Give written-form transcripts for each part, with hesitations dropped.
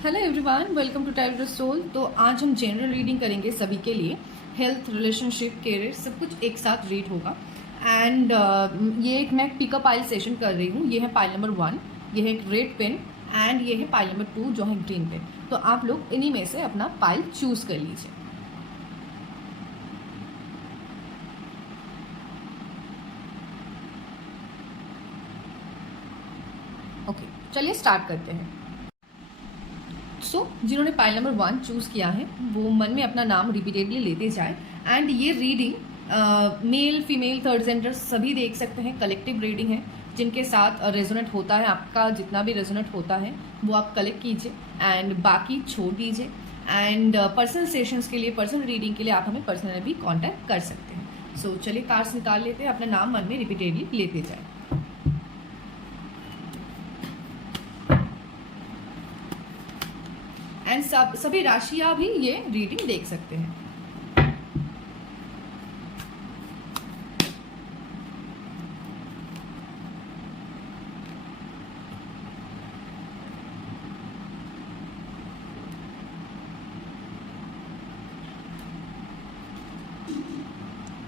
Hello everyone, welcome to type soul. तो आज हम जनरल रीडिंग करेंगे सभी के लिए। हेल्थ, रिलेशनशिप, कैरियर सब कुछ एक साथ रीड होगा। एंड ये एक मैं पिकअप पाइल सेशन कर रही हूँ। ये है पाइल नंबर 1, ये है एक रेड पेन एंड ये है पाइल नंबर 2 जो है ग्रीन पेन। तो आप लोग इन्हीं में से अपना पाइल चूज कर लीजिए। ओके, चलिए स्टार्ट करते हैं। जिन्होंने पाइल नंबर 1 चूज किया है वो मन में अपना नाम रिपीटेडली लेते जाए। एंड ये reading male, female, third gender सभी देख सकते हैं। कलेक्टिव रीडिंग है जिनके साथ रेजोनेट होता है। आपका जितना भी रेजोनेट होता है वो आप कलेक्ट कीजिए एंड बाकी छोड़ दीजिए। एंड पर्सनल सेशंस के लिए, पर्सनल रीडिंग के लिए आप हमें पर्सनली भी कॉन्टैक्ट कर सकते हैं। चलिए कार्ड्स निकाल लेते हैं, अपना नाम मन में रिपीटेडली लेते जाए। एंड सभी राशियां भी ये रीडिंग देख सकते हैं।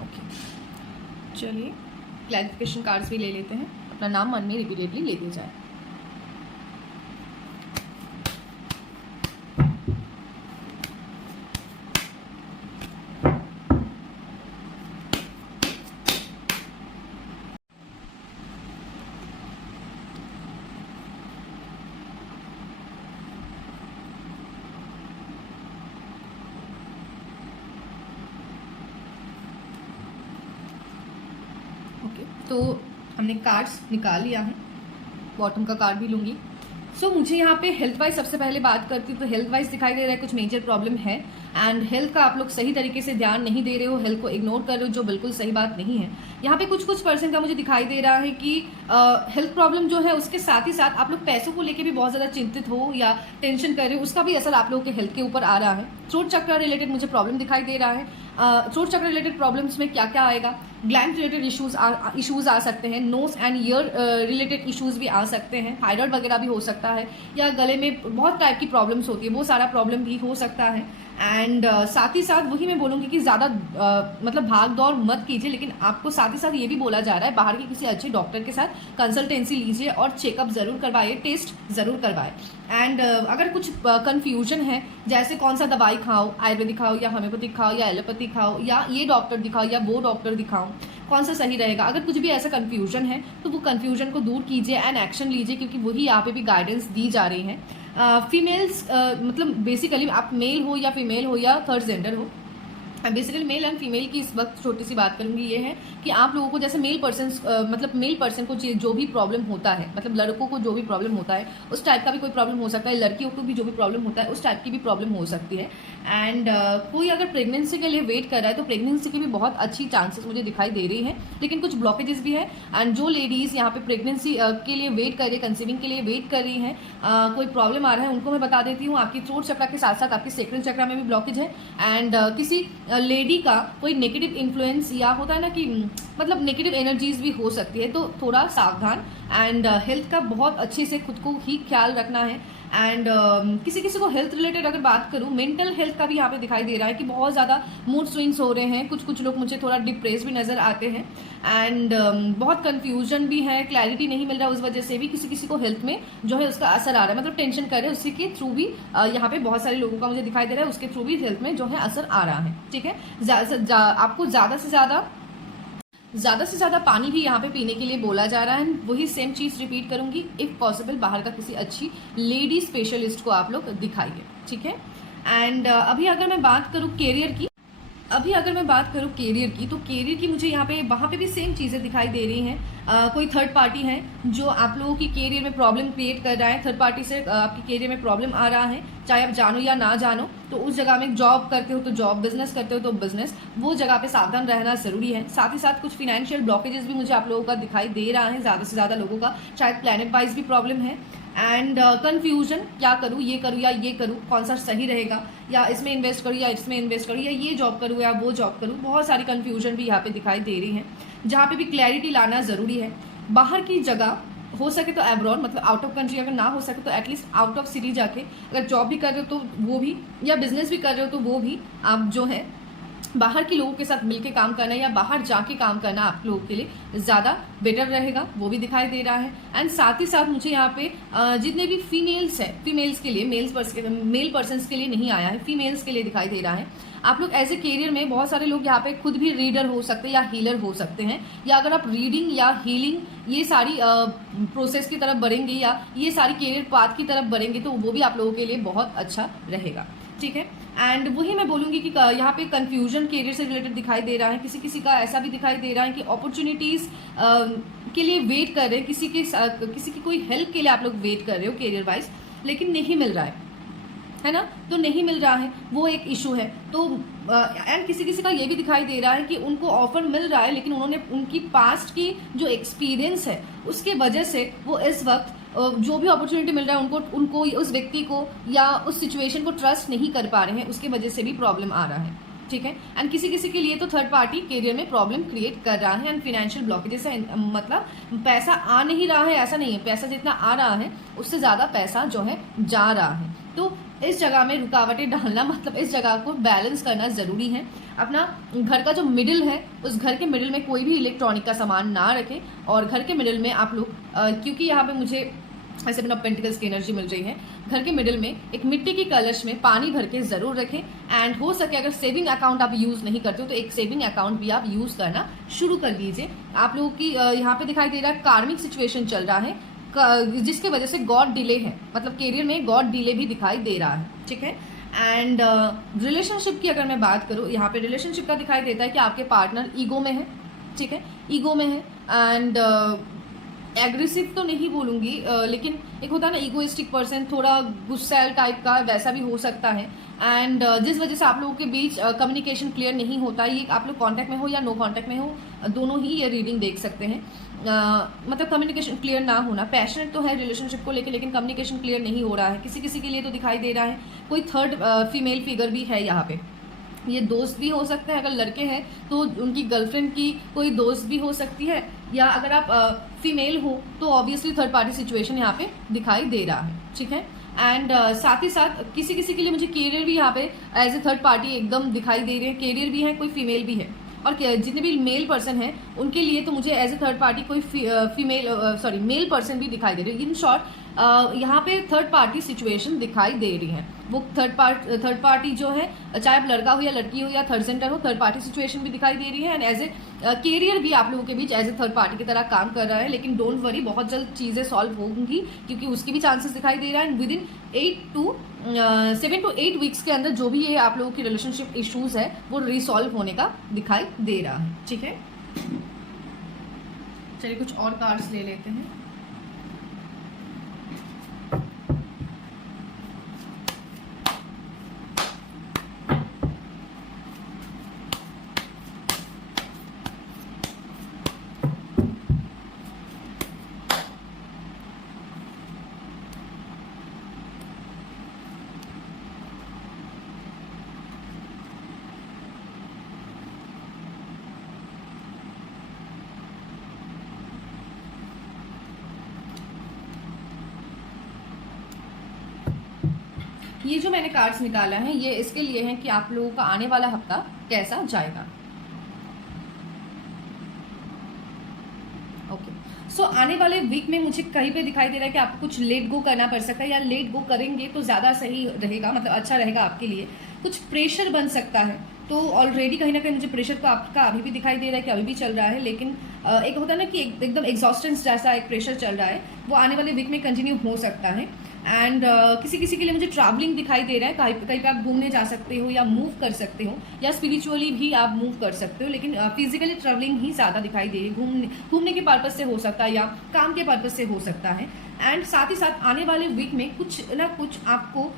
ओके, चलिए क्लैरिफिकेशन कार्ड्स भी ले लेते हैं, अपना नाम मन में रिपीटेडली लेते जाए। ओके, तो हमने कार्ड्स निकाल लिया है। बॉटम का कार्ड भी लूंगी। मुझे यहाँ पे हेल्थ वाइज सबसे पहले बात करती हूँ तो हेल्थ वाइज दिखाई दे रहा है कुछ मेजर प्रॉब्लम है। एंड हेल्थ का आप लोग सही तरीके से ध्यान नहीं दे रहे हो, हेल्थ को इग्नोर कर रहे हो, जो बिल्कुल सही बात नहीं है। यहाँ पे कुछ पर्सन का मुझे दिखाई दे रहा है कि हेल्थ प्रॉब्लम जो है उसके साथ ही साथ आप लोग पैसों को लेके भी बहुत ज्यादा चिंतित हो या टेंशन कर रहे हो, उसका भी असर आप लोगों के हेल्थ के ऊपर आ रहा है। थ्रोट चक्र रिलेटेड मुझे प्रॉब्लम दिखाई दे रहा है। थ्रोट चक्र रिलेटेड प्रॉब्लम्स में क्या क्या आएगा? ग्लैंड रिलेटेड इश्यूज आ सकते हैं, nose and ear related issues भी आ सकते हैं, थायराइड वगैरह भी हो सकता है, या गले में बहुत टाइप की प्रॉब्लम्स होती है, वो सारा प्रॉब्लम भी हो सकता है। एंड साथ ही साथ वही मैं बोलूँगी कि ज़्यादा मतलब भाग दौड़ मत कीजिए, लेकिन आपको साथ ही साथ ये भी बोला जा रहा है बाहर के किसी अच्छे डॉक्टर के साथ कंसल्टेंसी लीजिए और चेकअप ज़रूर करवाइए, टेस्ट ज़रूर करवाए। एंड अगर कुछ कन्फ्यूजन है, जैसे कौन सा दवाई खाओ, आयुर्वेदिक खाओ या होम्योपैथिक खाओ या एलोपैथी खाओ या ये डॉक्टर दिखाओ या वो डॉक्टर दिखाओ, कौन सा सही रहेगा, अगर कुछ भी ऐसा कन्फ्यूजन है तो वो कन्फ्यूजन को दूर कीजिए एंड एक्शन लीजिए, क्योंकि वही यहाँ पे भी गाइडेंस दी जा रही है। फीमेल्स मतलब बेसिकली आप मेल हो या फीमेल हो या थर्ड जेंडर हो, बेसिकली मेल एंड फीमेल की इस वक्त छोटी सी बात करूंगी, ये है कि आप लोगों को जैसे मेल पर्सन को जो भी प्रॉब्लम होता है, मतलब लड़कों को जो भी प्रॉब्लम होता है उस टाइप का भी कोई प्रॉब्लम हो सकता है, लड़कियों को भी जो भी प्रॉब्लम होता है उस टाइप की भी प्रॉब्लम हो सकती है। एंड कोई अगर प्रेगनेंसी के लिए वेट कर रहा है तो प्रेगनेंसी की भी बहुत अच्छी चांसेस मुझे दिखाई दे रही है, लेकिन कुछ ब्लॉकेजेस भी है। एंड जो लेडीज यहाँ पे प्रेगनेंसी के लिए वेट कर रही है, कंसीविंग के लिए वेट कर रही हैं, कोई प्रॉब्लम आ रहा है, उनको मैं बता देती हूँ आपकी थ्रोट चक्र के साथ साथ आपके सेक्रल चक्र में भी ब्लॉकेज है। एंड किसी लेडी का कोई नेगेटिव इन्फ्लुएंस या होता है ना कि मतलब नेगेटिव एनर्जीज भी हो सकती है, तो थोड़ा सावधान। एंड हेल्थ का बहुत अच्छे से खुद को ही ख्याल रखना है। एंड किसी किसी को हेल्थ रिलेटेड अगर बात करूं, मेंटल हेल्थ का भी यहाँ पे दिखाई दे रहा है कि बहुत ज़्यादा मूड स्विंग्स हो रहे हैं, कुछ लोग मुझे थोड़ा डिप्रेस भी नज़र आते हैं। एंड बहुत कंफ्यूजन भी है, क्लैरिटी नहीं मिल रहा, उस वजह से भी किसी को हेल्थ में जो है उसका असर आ रहा है, मतलब टेंशन कर रहे हैं, उसी के थ्रू भी यहाँ पे बहुत सारे लोगों का मुझे दिखाई दे रहा है, उसके थ्रू भी हेल्थ में जो है असर आ रहा है। ठीक है, आपको ज़्यादा से ज़्यादा पानी भी यहाँ पे पीने के लिए बोला जा रहा है। वही सेम चीज़ रिपीट करूंगी, इफ़ पॉसिबल बाहर का किसी अच्छी लेडी स्पेशलिस्ट को आप लोग दिखाइए। ठीक है। एंड अभी अगर मैं बात करूँ कैरियर की, तो कैरियर की मुझे यहाँ पे वहाँ पे भी सेम चीज़ें दिखाई दे रही हैं। कोई थर्ड पार्टी है जो आप लोगों की कैरियर में प्रॉब्लम क्रिएट कर रहा है, थर्ड पार्टी से आपकी कैरियर में प्रॉब्लम आ रहा है, चाहे आप जानो या ना जानो। तो उस जगह में जॉब करते हो तो जॉब, बिजनेस करते हो तो बिजनेस, वो जगह पे सावधान रहना जरूरी है। साथ ही साथ कुछ फाइनेंशियल ब्लॉकेजेस भी मुझे आप लोगों का दिखाई दे रहा है, ज़्यादा से ज़्यादा लोगों का शायद प्लैनेट वाइज भी प्रॉब्लम है। एंड कन्फ्यूजन, क्या करूँ, ये करूँ या ये करूँ, कौन सा सही रहेगा, या इसमें इन्वेस्ट करूँ या इसमें इन्वेस्ट करूँ, या ये जॉब करूँ या वो जॉब करूँ, बहुत सारी कन्फ्यूजन भी यहाँ पे दिखाई दे रही है, जहाँ पे भी क्लैरिटी लाना ज़रूरी है। बाहर की जगह हो सके तो एब्रॉड, मतलब आउट ऑफ कंट्री, अगर ना हो सके तो एटलीस्ट आउट ऑफ सिटी जाके, अगर जॉब भी कर रहे हो तो वो भी, या बिजनेस भी कर रहे हो तो वो भी आप जो है बाहर के लोगों के साथ मिलके काम करना या बाहर जाके काम करना आप लोगों के लिए ज़्यादा बेटर रहेगा, वो भी दिखाई दे रहा है। एंड साथ ही साथ मुझे यहाँ पे जितने भी फीमेल्स हैं, फीमेल्स के लिए, मेल पर्सन्स के लिए नहीं आया है, फीमेल्स के लिए दिखाई दे रहा है। आप लोग एज ए कैरियर में बहुत सारे लोग यहाँ पे खुद भी रीडर हो सकते हैं या हीलर हो सकते हैं, या अगर आप रीडिंग या हीलिंग ये सारी प्रोसेस की तरफ बढ़ेंगे या ये सारी कैरियर पाथ की तरफ बढ़ेंगे तो वो भी आप लोगों के लिए बहुत अच्छा रहेगा, ठीक है। एंड वही मैं बोलूँगी कि यहाँ पे कंफ्यूजन कैरियर से रिलेटेड दिखाई दे रहा है, किसी किसी का ऐसा भी दिखाई दे रहा है कि अपॉर्चुनिटीज़ के लिए वेट कर रहे हैं, किसी की कोई हेल्प के लिए आप लोग वेट कर रहे हो कैरियर वाइज, लेकिन नहीं मिल रहा है ना, तो नहीं मिल रहा है, वो एक इशू है। तो एंड किसी किसी का ये भी दिखाई दे रहा है कि उनको ऑफर मिल रहा है, लेकिन उन्होंने उनकी पास्ट की जो एक्सपीरियंस है उसके वजह से वो इस वक्त जो भी अपॉर्चुनिटी मिल रहा है उनको उस व्यक्ति को या उस सिचुएशन को ट्रस्ट नहीं कर पा रहे हैं, उसके वजह से भी प्रॉब्लम आ रहा है, ठीक है। एंड किसी किसी के लिए तो थर्ड पार्टी कैरियर में प्रॉब्लम क्रिएट कर रहा है। एंड फाइनेंशियल ब्लॉकेजेस है, मतलब पैसा आ नहीं रहा है ऐसा नहीं है, पैसा जितना आ रहा है उससे ज़्यादा पैसा जो है जा रहा है। तो इस जगह में रुकावटें डालना, मतलब इस जगह को बैलेंस करना ज़रूरी है। अपना घर का जो मिडिल है उस घर के मिडिल में कोई भी इलेक्ट्रॉनिक का सामान ना रखें, और घर के मिडिल में आप लोग क्योंकि यहाँ पे मुझे ऐसे बिना पेंटिकल्स की एनर्जी मिल रही है, घर के मिडिल में एक मिट्टी की कलश में पानी भर के ज़रूर रखें। एंड हो सके अगर सेविंग अकाउंट आप यूज़ नहीं करते हो तो एक सेविंग अकाउंट भी आप यूज़ करना शुरू कर लीजिए। आप लोगों की यहाँ पे दिखाई दे रहा है कार्मिक सिचुएशन चल रहा है जिसके वजह से गॉड डिले है, मतलब कैरियर में गॉड डिले भी दिखाई दे रहा है, ठीक है। एंड रिलेशनशिप की अगर मैं बात करूँ, यहाँ पे रिलेशनशिप का दिखाई देता है कि आपके पार्टनर ईगो में है, ठीक है, ईगो में है। एंड एग्रेसिव तो नहीं बोलूँगी, लेकिन एक होता है ना ईगोइस्टिक पर्सन, थोड़ा गुस्सैल टाइप का, वैसा भी हो सकता है। एंड जिस वजह से आप लोगों के बीच कम्युनिकेशन क्लियर नहीं होता, ये आप लोग कांटेक्ट में हो या नो कांटेक्ट में हो, दोनों ही ये रीडिंग देख सकते हैं। मतलब कम्युनिकेशन क्लियर ना होना, पैशनेट तो है रिलेशनशिप को लेके, लेकिन कम्युनिकेशन क्लियर नहीं हो रहा है। किसी किसी के लिए तो दिखाई दे रहा है कोई थर्ड फीमेल फिगर भी है यहाँ पे, ये दोस्त भी हो सकता है, अगर लड़के हैं तो उनकी गर्लफ्रेंड की कोई दोस्त भी हो सकती है, या अगर आप फीमेल हो तो ऑब्वियसली थर्ड पार्टी सिचुएशन यहाँ पे दिखाई दे रहा है, ठीक है। एंड साथ ही साथ किसी किसी के लिए मुझे कैरियर भी यहाँ पे एज ए थर्ड पार्टी एकदम दिखाई दे रहे हैं, कैरियर भी है, कोई फीमेल भी है, और जितने भी मेल पर्सन हैं उनके लिए तो मुझे एज ए थर्ड पार्टी कोई मेल पर्सन भी दिखाई दे रही है। इन शॉर्ट यहाँ पे थर्ड पार्टी सिचुएशन दिखाई दे रही है। वो थर्ड पार्टी जो है, चाहे आप लड़का हो या लड़की हो या थर्ड सेंटर हो, थर्ड पार्टी सिचुएशन भी दिखाई दे रही है। एंड एज ए कैरियर भी आप लोगों के बीच एज ए थर्ड पार्टी की तरह काम कर रहा है, लेकिन डोंट वरी, बहुत जल्द चीज़ें सॉल्व होंगी क्योंकि उसके भी चांसेस दिखाई दे रहा है। विद इन 7 to 8 वीक्स के अंदर जो भी ये आप लोगों की रिलेशनशिप इश्यूज है वो रिसॉल्व होने का दिखाई दे रहा है, ठीक है। चलिए कुछ और कार्ड्स ले लेते हैं। ये जो मैंने कार्ड्स निकाला है ये इसके लिए है कि आप लोगों का आने वाला हफ्ता कैसा जाएगा। ओके, सो आने वाले वीक में मुझे कहीं पे दिखाई दे रहा है कि आपको कुछ लेट गो करना पड़ सकता है, या लेट गो करेंगे तो ज़्यादा सही रहेगा, मतलब अच्छा रहेगा आपके लिए। कुछ प्रेशर बन सकता है, तो ऑलरेडी कहीं ना कहीं मुझे प्रेशर तो आपका अभी भी दिखाई दे रहा है कि अभी भी चल रहा है, लेकिन एक होता है ना कि एकदम एग्जॉस्टेंस जैसा एक प्रेशर चल रहा है, वो आने वाले वीक में कंटिन्यू हो सकता है। एंड किसी किसी के लिए मुझे ट्रैवलिंग दिखाई दे रहा है, कहीं पे आप घूमने जा सकते हो या मूव कर सकते हो, या स्पिरिचुअली भी आप मूव कर सकते हो, लेकिन फिजिकली ट्रैवलिंग ही ज़्यादा दिखाई दे रही है। घूमने के पर्पज़ से हो सकता है या काम के पर्पज़ से हो सकता है। एंड साथ ही साथ आने वाले वीक में कुछ ना कुछ आपको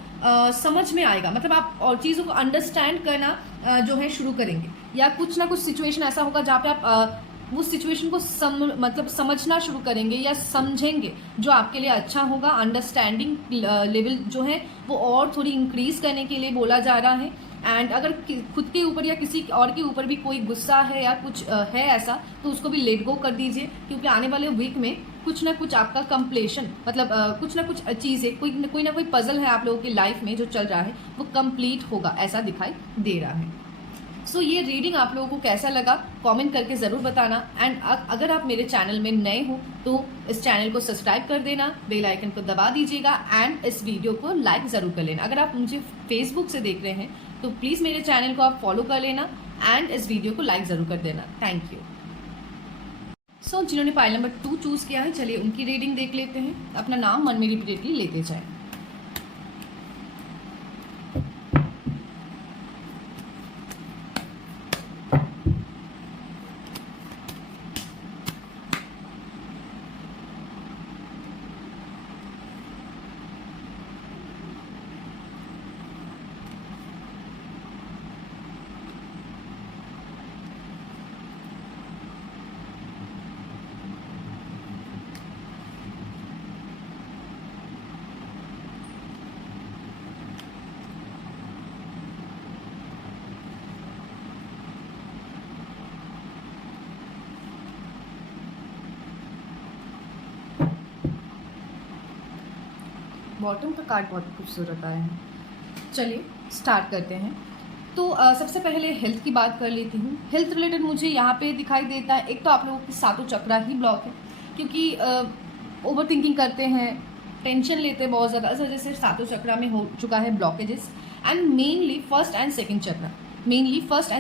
समझ में आएगा, मतलब आप और चीज़ों को अंडरस्टैंड करना जो है शुरू करेंगे, या कुछ ना कुछ सिचुएशन ऐसा होगा जहाँ पे आप वो सिचुएशन को मतलब समझना शुरू करेंगे या समझेंगे, जो आपके लिए अच्छा होगा। अंडरस्टैंडिंग लेवल जो है वो और थोड़ी इंक्रीज करने के लिए बोला जा रहा है। एंड अगर खुद के ऊपर या किसी और के ऊपर भी कोई गुस्सा है या कुछ है ऐसा, तो उसको भी लेट गो कर दीजिए, क्योंकि आने वाले वीक में कुछ ना कुछ आपका कंप्लीशन, मतलब कुछ ना कुछ चीज़ें, कोई ना कोई पजल है आप लोगों की लाइफ में जो चल रहा है वो कंप्लीट होगा, ऐसा दिखाई दे रहा है। सो ये रीडिंग आप लोगों को कैसा लगा कमेंट करके ज़रूर बताना। एंड अगर आप मेरे चैनल में नए हो तो इस चैनल को सब्सक्राइब कर देना, बेल आइकन को दबा दीजिएगा एंड इस वीडियो को लाइक ज़रूर कर लेना। अगर आप मुझे फेसबुक से देख रहे हैं तो प्लीज़ मेरे चैनल को आप फॉलो कर लेना एंड इस वीडियो को लाइक ज़रूर कर देना। Thank you. सो जिन्होंने पाइल नंबर 2 चूज़ किया है, चलिए उनकी रीडिंग देख लेते हैं। अपना नाम मन में रिपीटेडली लेते जाएं। बॉटम का कार्ड बहुत खूबसूरत आया है। चलिए स्टार्ट करते हैं। तो सबसे पहले हेल्थ की बात कर लेती हूँ। हेल्थ रिलेटेड मुझे यहाँ पे दिखाई देता है, एक तो आप लोगों की सातों चक्रा ही ब्लॉक है, क्योंकि ओवर थिंकिंग करते हैं, टेंशन लेते हैं बहुत ज़्यादा, इस वजह से सातों चक्रा में हो चुका है blockages. And mainly first and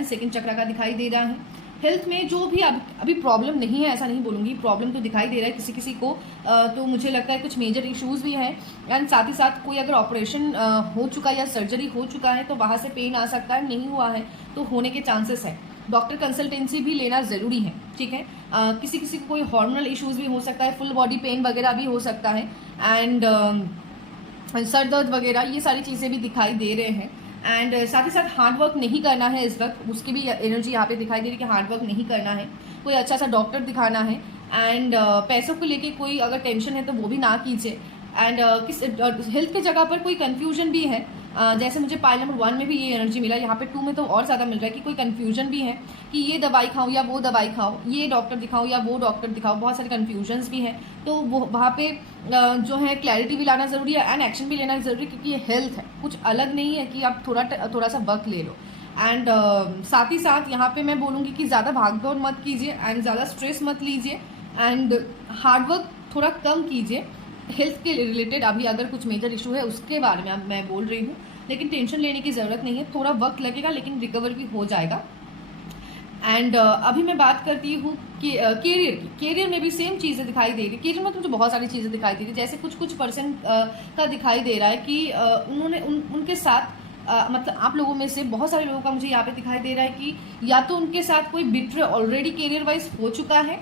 second chakra का दिखाई दे रहा है। हेल्थ में जो भी अभी प्रॉब्लम नहीं है, ऐसा नहीं बोलूँगी, प्रॉब्लम तो दिखाई दे रहा है किसी किसी को, तो मुझे लगता है कुछ मेजर इश्यूज भी हैं। एंड साथ ही साथ कोई अगर ऑपरेशन हो चुका या सर्जरी हो चुका है तो वहाँ से पेन आ सकता है, नहीं हुआ है तो होने के चांसेस है। डॉक्टर कंसल्टेंसी भी लेना ज़रूरी है, ठीक है। किसी किसी को कोई हार्मोनल इश्यूज भी हो सकता है, फुल बॉडी पेन वगैरह भी हो सकता है, एंड सर दर्द वगैरह, ये सारी चीज़ें भी दिखाई दे रहे हैं। एंड साथ ही साथ हार्ड वर्क नहीं करना है इस वक्त, उसकी भी एनर्जी यहाँ पे दिखाई दे रही है कि हार्ड वर्क नहीं करना है, कोई अच्छा सा डॉक्टर दिखाना है। एंड पैसों को लेके कोई अगर टेंशन है तो वो भी ना कीजिए। एंड किस हेल्थ के जगह पर कोई कन्फ्यूजन भी है, जैसे मुझे पाइल नंबर 1 में भी ये एनर्जी मिला, यहाँ पे 2 में तो और ज़्यादा मिल रहा है कि कोई कन्फ्यूजन भी है कि ये दवाई खाऊं या वो दवाई खाऊं, ये डॉक्टर दिखाऊं या वो डॉक्टर दिखाऊं, बहुत सारे कन्फ्यूजन्स भी हैं। तो वो वहाँ पे जो है क्लैरिटी भी लाना ज़रूरी है एंड एक्शन भी लेना ज़रूरी है, क्योंकि ये हेल्थ है, कुछ अलग नहीं है कि आप थोड़ा सा वक्त ले लो। एंड साथ ही साथ यहाँ पे मैं बोलूँगी कि ज़्यादा भागदौड़ मत कीजिए एंड ज़्यादा स्ट्रेस मत लीजिए एंड हार्डवर्क थोड़ा कम कीजिए। हेल्थ के रिलेटेड अभी अगर कुछ मेजर इशू है उसके बारे में मैं बोल रही हूँ, लेकिन टेंशन लेने की ज़रूरत नहीं है, थोड़ा वक्त लगेगा लेकिन रिकवर भी हो जाएगा। एंड अभी मैं बात करती हूँ कि कैरियर में भी सेम चीज़ें दिखाई दे रही। कैरियर में तो मुझे बहुत सारी चीज़ें दिखाई दे रही, जैसे कुछ पर्सन का दिखाई दे रहा है कि उन्होंने उनके साथ मतलब आप लोगों में से बहुत सारे लोगों का मुझे यहाँ पे दिखाई दे रहा है कि या तो उनके साथ कोई बिट्रे ऑलरेडी कैरियर वाइज हो चुका है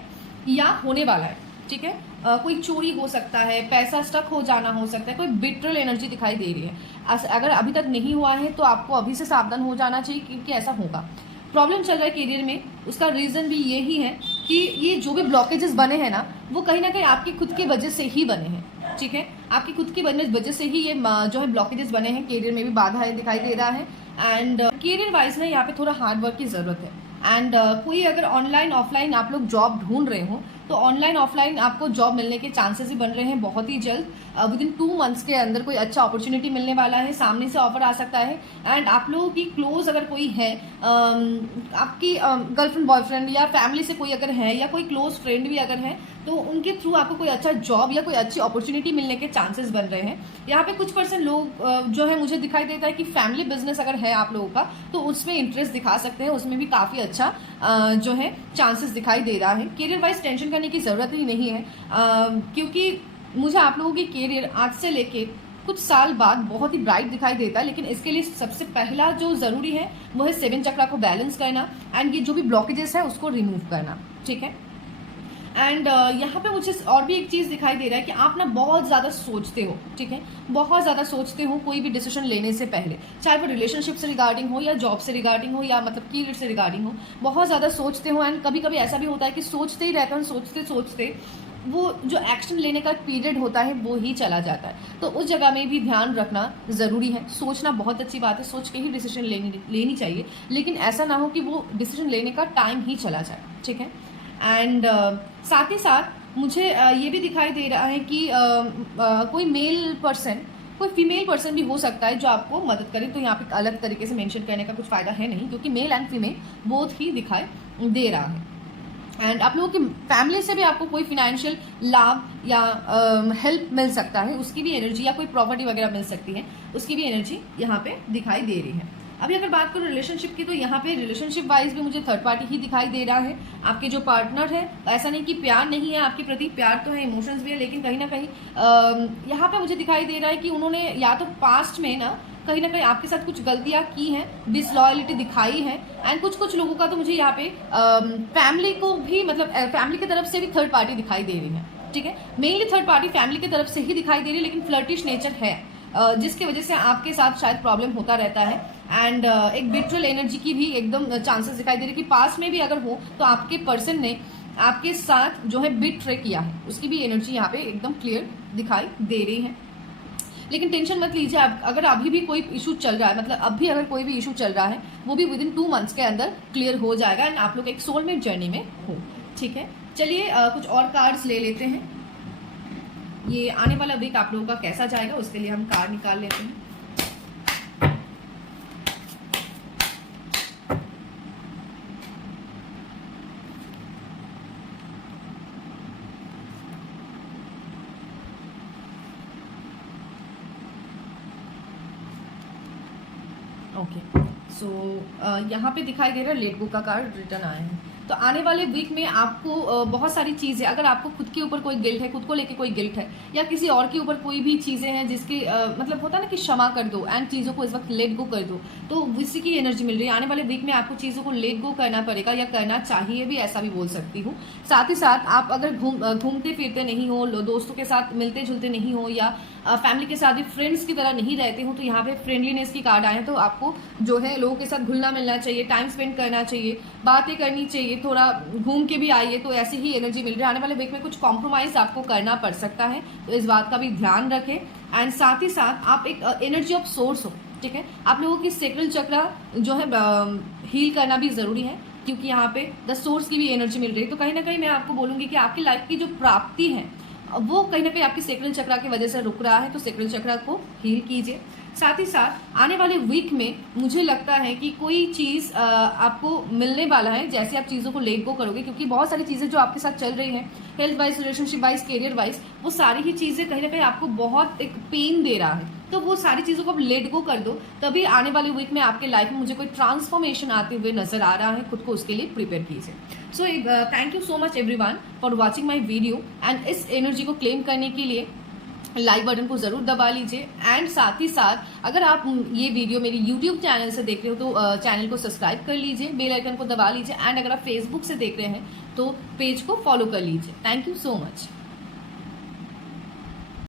या होने वाला है, ठीक है। कोई चोरी हो सकता है, पैसा स्टक हो जाना हो सकता है, कोई बिट्रल एनर्जी दिखाई दे रही है। अगर अभी तक नहीं हुआ है तो आपको अभी से सावधान हो जाना चाहिए, क्योंकि ऐसा होगा। प्रॉब्लम चल रहा है कैरियर में, उसका रीज़न भी यही है कि ये जो भी ब्लॉकेजेस बने हैं ना, वो कहीं ना कहीं आपकी खुद की वजह से ही बने हैं, ठीक है। आपकी खुद की वजह से ही ये जो है ब्लॉकेजेस बने हैं। कैरियर में भी बाधाएं दिखाई दे रहा है एंड कैरियर वाइज ना यहाँ पे थोड़ा हार्ड वर्क की ज़रूरत है। एंड कोई अगर ऑनलाइन ऑफलाइन आप लोग जॉब ढूंढ रहे हो तो ऑनलाइन ऑफलाइन आपको जॉब मिलने के चांसेस भी बन रहे हैं बहुत ही जल्द। विदिन 2 मंथ्स के अंदर कोई अच्छा अपॉर्चुनिटी मिलने वाला है, सामने से ऑफर आ सकता है। एंड आप लोगों की क्लोज अगर कोई है, आपकी गर्लफ्रेंड बॉयफ्रेंड या फैमिली से कोई अगर है या कोई क्लोज फ्रेंड भी अगर है, तो उनके थ्रू आपको कोई अच्छा जॉब या कोई अच्छी अपॉर्चुनिटी मिलने के चांसेस बन रहे हैं। यहाँ पे कुछ % लोग जो है मुझे दिखाई देता है कि फैमिली बिजनेस अगर है आप लोगों का तो उसमें इंटरेस्ट दिखा सकते हैं, उसमें भी काफ़ी अच्छा जो है चांसेस दिखाई दे रहा है। कैरियर वाइज टेंशन करने की ज़रूरत ही नहीं है, क्योंकि मुझे आप लोगों की कैरियर आज से लेके कुछ साल बाद बहुत ही ब्राइट दिखाई देता है। लेकिन इसके लिए सबसे पहला जो ज़रूरी है वो है 7 चक्रा को बैलेंस करना एंड ये जो भी ब्लॉकेजेस है उसको रिमूव करना, ठीक है। एंड यहाँ पे मुझे और भी एक चीज़ दिखाई दे रहा है कि आप ना बहुत ज़्यादा सोचते हो, ठीक है, बहुत ज़्यादा सोचते हो कोई भी डिसीजन लेने से पहले, चाहे वो रिलेशनशिप से रिगार्डिंग हो या जॉब से रिगार्डिंग हो या मतलब करियर से रिगार्डिंग हो, बहुत ज़्यादा सोचते हो। एंड कभी कभी ऐसा भी होता है कि सोचते ही रहते हो, सोचते सोचते वो जो एक्शन लेने का पीरियड होता है वो ही चला जाता है। तो उस जगह में भी ध्यान रखना ज़रूरी है। सोचना बहुत अच्छी बात है, सोच के ही डिसीजन लेनी चाहिए, लेकिन ऐसा ना हो कि वो डिसीजन लेने का टाइम ही चला जाए, ठीक है। एंड साथ ही साथ मुझे ये भी दिखाई दे रहा है कि कोई मेल पर्सन, कोई फीमेल पर्सन भी हो सकता है जो आपको मदद करे। तो यहाँ पे अलग तरीके से मेंशन करने का कुछ फ़ायदा है नहीं, क्योंकि मेल एंड फीमेल बोथ ही दिखाई दे रहा है। एंड आप लोगों की फैमिली से भी आपको कोई फिनेंशियल लाभ या हेल्प मिल सकता है, उसकी भी एनर्जी, या कोई प्रॉपर्टी वगैरह मिल सकती है, उसकी भी एनर्जी यहाँ पे दिखाई दे रही है। अभी अगर बात करूँ रिलेशनशिप की, तो यहाँ पे रिलेशनशिप वाइज भी मुझे थर्ड पार्टी ही दिखाई दे रहा है। आपके जो पार्टनर है, ऐसा नहीं कि प्यार नहीं है आपके प्रति, प्यार तो है, इमोशंस भी है, लेकिन कहीं ना कहीं यहाँ पे मुझे दिखाई दे रहा है कि उन्होंने या तो पास्ट में ना कहीं आपके साथ कुछ गलतियां की हैं, डिसलॉयलिटी दिखाई है। एंड कुछ लोगों का तो मुझे यहाँ पे फैमिली को भी, मतलब फैमिली की तरफ से भी थर्ड पार्टी दिखाई दे रही है, ठीक है। मेनली थर्ड पार्टी फैमिली की तरफ से ही दिखाई दे रही है, लेकिन फ्लर्टिश नेचर है, जिसकी वजह से आपके साथ शायद प्रॉब्लम होता रहता है। एंड एक बिट्रेयल एनर्जी की भी एकदम चांसेस दिखाई दे रही है कि पास में भी अगर हो तो आपके पर्सन ने आपके साथ जो है बिट्रे किया है, उसकी भी एनर्जी यहाँ पे एकदम क्लियर दिखाई दे रही है। लेकिन टेंशन मत लीजिए, अगर अभी भी कोई इशू चल रहा है, मतलब अभी अगर कोई भी इशू चल रहा है, वो भी विदिन 2 मंथ्स के अंदर क्लियर हो जाएगा एंड आप लोग एक सोलमेट जर्नी में हो, ठीक है। चलिए कुछ और कार्ड्स ले लेते हैं। ये आने वाला वीक आप लोगों का कैसा जाएगा उसके लिए हम कार्ड निकाल लेते हैं। ओके, सो यहाँ पे दिखाई दे रहा है लेट गो का कार्ड रिटर्न आया है। तो आने वाले वीक में आपको बहुत सारी चीज़ें, अगर आपको खुद के ऊपर कोई गिल्ट है, खुद को लेके कोई गिल्ट है, या किसी और के ऊपर कोई भी चीज़ें हैं जिसके मतलब होता है ना कि क्षमा कर दो एंड चीज़ों को इस वक्त लेट गो कर दो, तो इसी की एनर्जी मिल रही है। आने वाले वीक में आपको चीज़ों को लेट गो करना पड़ेगा, या करना चाहिए भी, ऐसा भी बोल सकती हूँ। साथ ही साथ आप अगर घूमते फिरते नहीं हो, दोस्तों के साथ मिलते जुलते नहीं हो, या फैमिली के साथ भी फ्रेंड्स की तरह नहीं रहते हो, तो यहाँ पे फ्रेंडलीनेस की कार्ड आए हैं। तो आपको जो है लोगों के साथ घुलना मिलना चाहिए, टाइम स्पेंड करना चाहिए, बातें करनी चाहिए, थोड़ा घूम के भी आइए, तो ऐसी ही एनर्जी मिल रही है। आने वाले वीक में कुछ कॉम्प्रोमाइज आपको करना पड़ सकता है, तो इस बात का भी ध्यान रखें। एंड साथ ही साथ आप एक एनर्जी ऑफ सोर्स हो, ठीक है। आप लोगों की सेक्रल चक्र जो है हील करना भी जरूरी है, क्योंकि यहाँ पे द सोर्स की भी एनर्जी मिल रही है। तो कहीं ना कहीं मैं आपको बोलूंगी कि आपकी लाइफ की जो प्राप्ति है वो कहीं ना कहीं आपकी सेक्रल चक्र की वजह से रुक रहा है, तो सेक्रल चक्र को हील कीजिए। साथ ही साथ आने वाले वीक में मुझे लगता है कि कोई चीज़ आपको मिलने वाला है, जैसे आप चीज़ों को लेट गो करोगे, क्योंकि बहुत सारी चीज़ें जो आपके साथ चल रही हैं, health wise, relationship wise, career wise, वो सारी ही चीज़ें कहीं ना कहीं आपको बहुत एक पेन दे रहा है। तो वो सारी चीज़ों को आप लेट गो कर दो, तभी आने वाले वीक में आपके लाइफ में मुझे कोई ट्रांसफॉर्मेशन आते हुए नजर आ रहा है। खुद को उसके लिए प्रिपेयर कीजिए। So thank you so much everyone for watching my video. And इस एनर्जी को क्लेम करने के लिए लाइक बटन को जरूर दबा लीजिए। एंड साथ ही साथ अगर आप ये वीडियो मेरी यूट्यूब चैनल से देख रहे हो तो चैनल को सब्सक्राइब कर लीजिए, बेल आइकन को दबा लीजिए। एंड अगर आप फेसबुक से देख रहे हैं तो पेज को फॉलो कर लीजिए। Thank you so much.